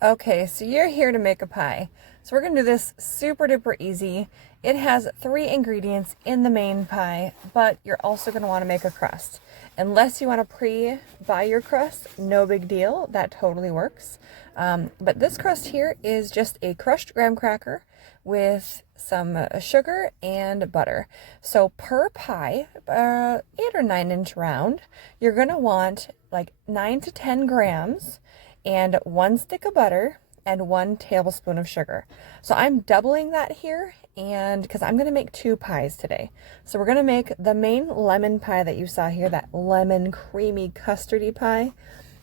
Okay, so you're here to make a pie. So we're gonna do this super duper easy. It has 3 ingredients in the main pie, but you're also gonna wanna make a crust. Unless you wanna pre-buy your crust, no big deal, that totally works. But this crust here is just a crushed graham cracker with some sugar and butter. So per pie, 8 or 9 inch round, you're gonna want like 9 to 10 grams and 1 stick of butter and 1 tablespoon of sugar. So I'm doubling that here, and because I'm going to make 2 pies today. So we're going to make the main lemon pie that you saw here, that lemon creamy custardy pie.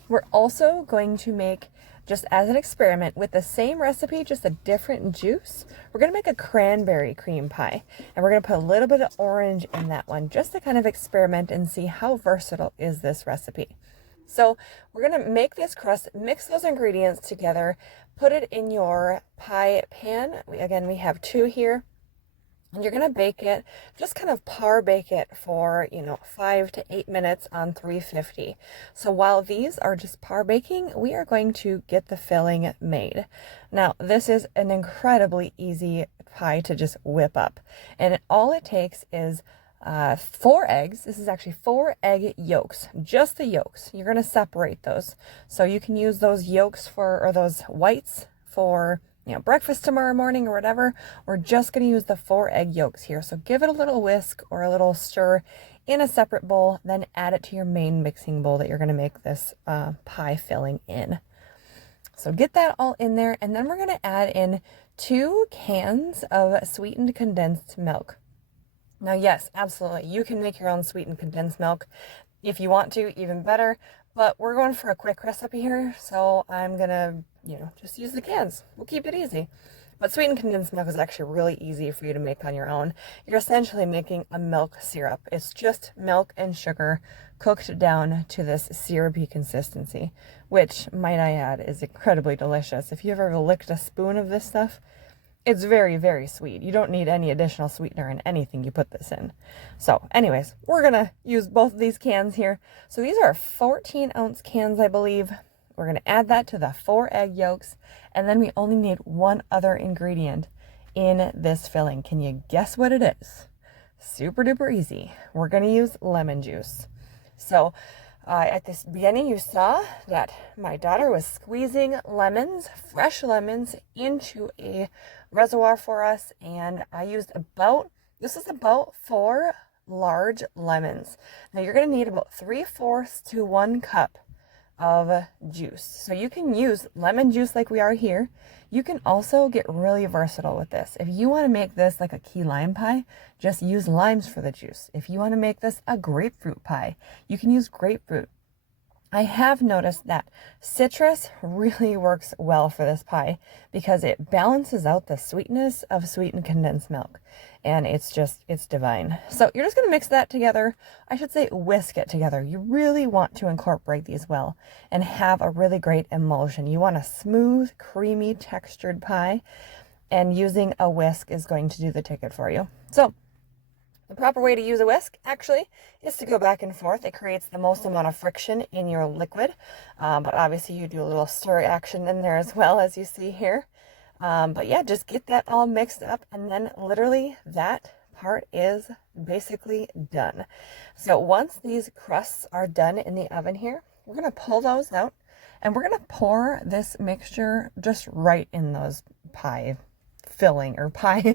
We're also going to make, just as an experiment with the same recipe, just a different juice, we're going to make a cranberry cream pie. And we're going to put a little bit of orange in that one just to kind of experiment and see how versatile is this recipe. So we're going to make this crust, mix those ingredients together, put it in your pie pan. Again, we have 2 here. And you're going to bake it, just kind of par bake it for, 5 to 8 minutes on 350. So while these are just par baking, we are going to get the filling made. Now, this is an incredibly easy pie to just whip up. And all it takes is 4 eggs. This is actually 4 egg yolks, just the yolks. You're going to separate those. So you can use those yolks or those whites for, breakfast tomorrow morning or whatever. We're just going to use the 4 egg yolks here. So give it a little whisk or a little stir in a separate bowl, then add it to your main mixing bowl that you're going to make this pie filling in. So get that all in there, and then we're going to add in 2 cans of sweetened condensed milk. Now, yes, absolutely. You can make your own sweetened condensed milk if you want to, even better. But we're going for a quick recipe here, so I'm gonna, just use the cans. We'll keep it easy. But sweetened condensed milk is actually really easy for you to make on your own. You're essentially making a milk syrup. It's just milk and sugar cooked down to this syrupy consistency, which, might I add, is incredibly delicious. If you've ever licked a spoon of this stuff, it's very, very sweet. You don't need any additional sweetener in anything you put this in. So anyways, we're going to use both of these cans here. So these are 14-ounce cans, I believe. We're going to add that to the 4 egg yolks. And then we only need one other ingredient in this filling. Can you guess what it is? Super duper easy. We're going to use lemon juice. So at this beginning, you saw that my daughter was squeezing lemons, fresh lemons, into a reservoir for us, and I used this is about 4 large lemons. Now you're going to need about 3/4 to 1 cup of juice. So you can use lemon juice like we are here. You can also get really versatile with this. If you want to make this like a key lime pie, just use limes for the juice. If you want to make this a grapefruit pie, you can use grapefruit. I have noticed that citrus really works well for this pie because it balances out the sweetness of sweetened condensed milk, and it's divine. So you're just going to mix that together. I should say whisk it together. You really want to incorporate these well and have a really great emulsion. You want a smooth, creamy, textured pie, and using a whisk is going to do the ticket for you. So the proper way to use a whisk, actually, is to go back and forth. It creates the most amount of friction in your liquid, but obviously you do a little stir action in there as well, as you see here. But yeah, just get that all mixed up, and then literally that part is basically done. So once these crusts are done in the oven here, we're going to pull those out, and we're going to pour this mixture just right in those pie filling, or pie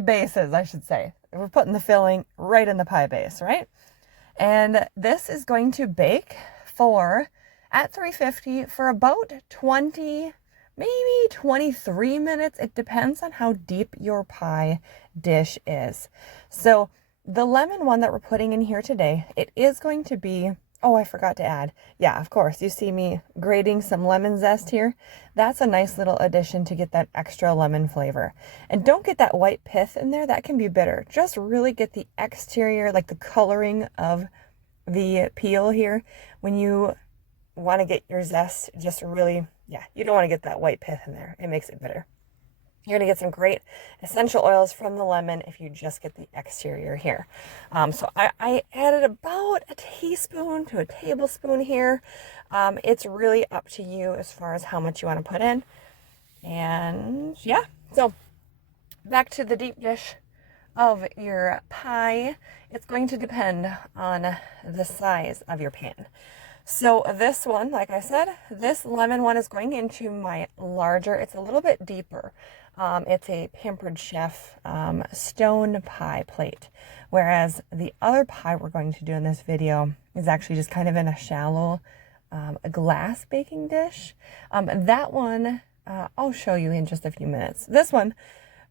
bases, I should say. We're putting the filling right in the pie base, right? And this is going to bake at 350 for about 20, maybe 23 minutes. It depends on how deep your pie dish is. So the lemon one that we're putting in here today, it is going to be, oh, I forgot to add. Yeah, of course, you see me grating some lemon zest here. That's a nice little addition to get that extra lemon flavor. And don't get that white pith in there. That can be bitter. Just really get the exterior, like the coloring of the peel here. When you want to get your zest, just really, yeah, you don't want to get that white pith in there. It makes it bitter. You're going to get some great essential oils from the lemon if you just get the exterior here. So I added about a teaspoon to a tablespoon here. It's really up to you as far as how much you want to put in. And yeah, so back to the deep dish of your pie. It's going to depend on the size of your pan. So this one, like I said, this lemon one is going into my larger, it's a little bit deeper. It's a Pampered Chef stone pie plate, whereas the other pie we're going to do in this video is actually just kind of in a shallow glass baking dish. That one, I'll show you in just a few minutes. This one,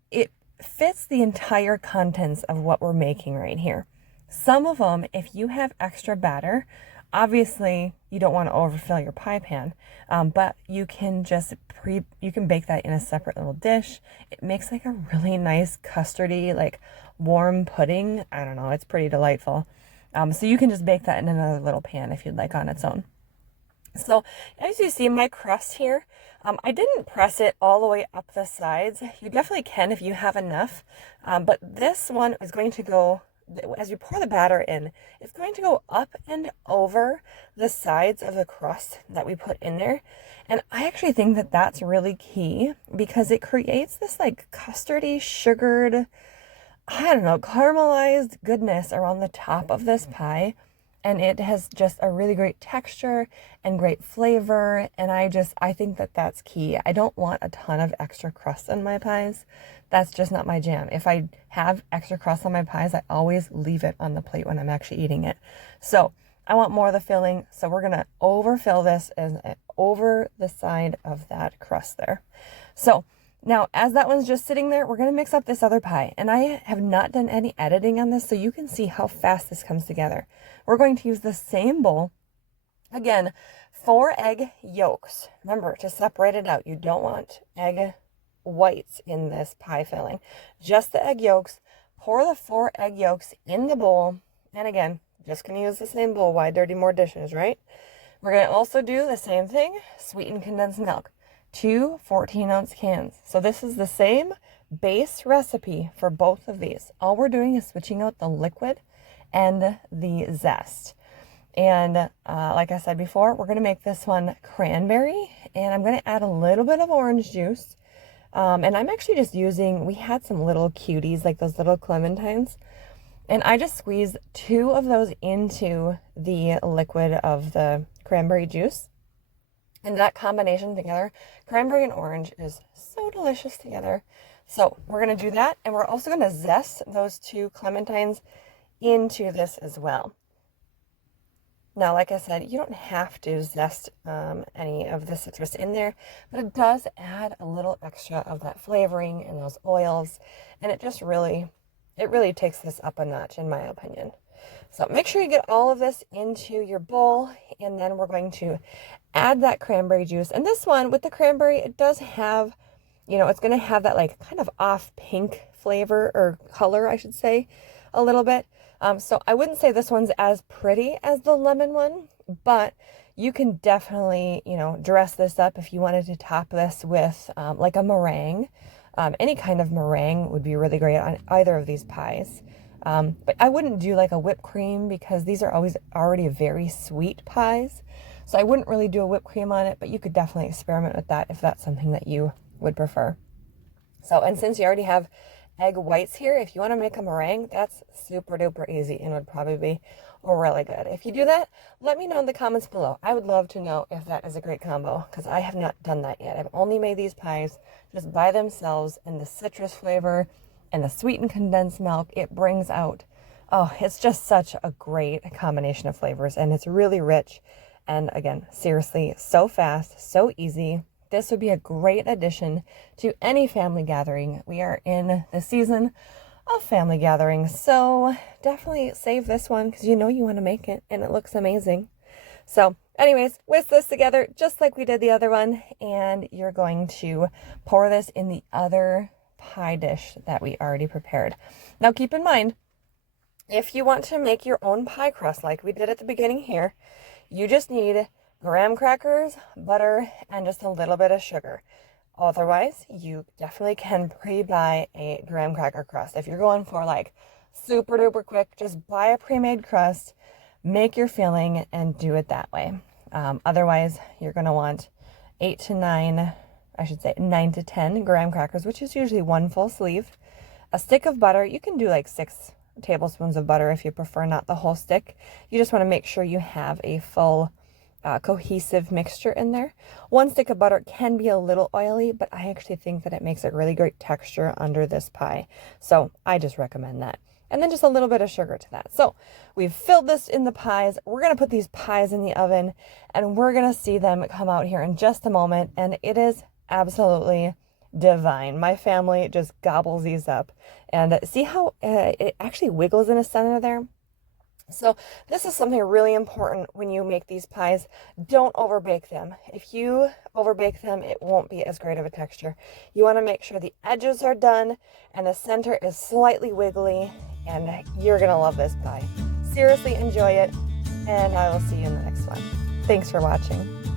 it fits the entire contents of what we're making right here. Some of them, if you have extra batter, obviously you don't want to overfill your pie pan, but you can just you can bake that in a separate little dish. It makes like a really nice custardy, like warm pudding. I don't know, it's pretty delightful. So you can just bake that in another little pan if you'd like on its own. So as you see my crust here, I didn't press it all the way up the sides. You definitely can if you have enough, but this one is going to go, as you pour the batter in, it's going to go up and over the sides of the crust that we put in there. And I actually think that that's really key because it creates this like custardy, sugared, I don't know, caramelized goodness around the top of this pie. And it has just a really great texture and great flavor. And I think that that's key. I don't want a ton of extra crust on my pies. That's just not my jam. If I have extra crust on my pies, I always leave it on the plate when I'm actually eating it. So I want more of the filling. So we're going to overfill this and over the side of that crust there. So now, as that one's just sitting there, we're going to mix up this other pie. And I have not done any editing on this, so you can see how fast this comes together. We're going to use the same bowl. Again, 4 egg yolks. Remember, to separate it out, you don't want egg whites in this pie filling. Just the egg yolks. Pour the 4 egg yolks in the bowl. And again, just going to use the same bowl. Why dirty more dishes, right? We're going to also do the same thing, sweetened condensed milk. 2 14-ounce cans. So this is the same base recipe for both of these. All we're doing is switching out the liquid and the zest. And like I said before, we're going to make this one cranberry, and I'm going to add a little bit of orange juice. And I'm actually just using, we had some little cuties, like those little clementines, and I just squeezed 2 of those into the liquid of the cranberry juice. And that combination together, cranberry and orange, is so delicious together. So we're going to do that. And we're also going to zest those 2 clementines into this as well. Now, like I said, you don't have to zest any of the citrus in there, but it does add a little extra of that flavoring and those oils. And it just really takes this up a notch, in my opinion. So make sure you get all of this into your bowl, and then we're going to add that cranberry juice. And this one, with the cranberry, it does have, it's going to have that like kind of off pink flavor or color, I should say, a little bit. So I wouldn't say this one's as pretty as the lemon one, but you can definitely, dress this up if you wanted to top this with like a meringue. Any kind of meringue would be really great on either of these pies. But I wouldn't do like a whipped cream because these are always already very sweet pies. So I wouldn't really do a whipped cream on it, but you could definitely experiment with that if that's something that you would prefer. So, and since you already have egg whites here, if you want to make a meringue, that's super duper easy and would probably be really good. If you do that, let me know in the comments below. I would love to know if that is a great combo because I have not done that yet. I've only made these pies just by themselves, and the citrus flavor and the sweetened condensed milk, it brings out, it's just such a great combination of flavors, and it's really rich. And again, seriously, so fast, so easy. This would be a great addition to any family gathering. We are in the season of family gatherings, so definitely save this one because you want to make it and it looks amazing. So anyways, whisk this together just like we did the other one, and you're going to pour this in the other pie dish that we already prepared. Now keep in mind, if you want to make your own pie crust like we did at the beginning here, you just need graham crackers, butter, and just a little bit of sugar. Otherwise, you definitely can pre-buy a graham cracker crust. If you're going for like super duper quick, just buy a pre-made crust, make your filling, and do it that way. Otherwise, you're going to want 8 to 9, I should say 9 to 10 graham crackers, which is usually one full sleeve. A stick of butter. You can do like 6 tablespoons of butter if you prefer, not the whole stick. You just want to make sure you have a full cohesive mixture in there. 1 stick of butter can be a little oily, but I actually think that it makes a really great texture under this pie. So I just recommend that. And then just a little bit of sugar to that. So we've filled this in the pies. We're going to put these pies in the oven and we're going to see them come out here in just a moment. And it is absolutely divine. My family just gobbles these up. And see how it actually wiggles in the center there? So this is something really important when you make these pies. Don't overbake them. If you overbake them, it won't be as great of a texture. You want to make sure the edges are done and the center is slightly wiggly, and you're going to love this pie. Seriously, enjoy it, and I will see you in the next one. Thanks for watching.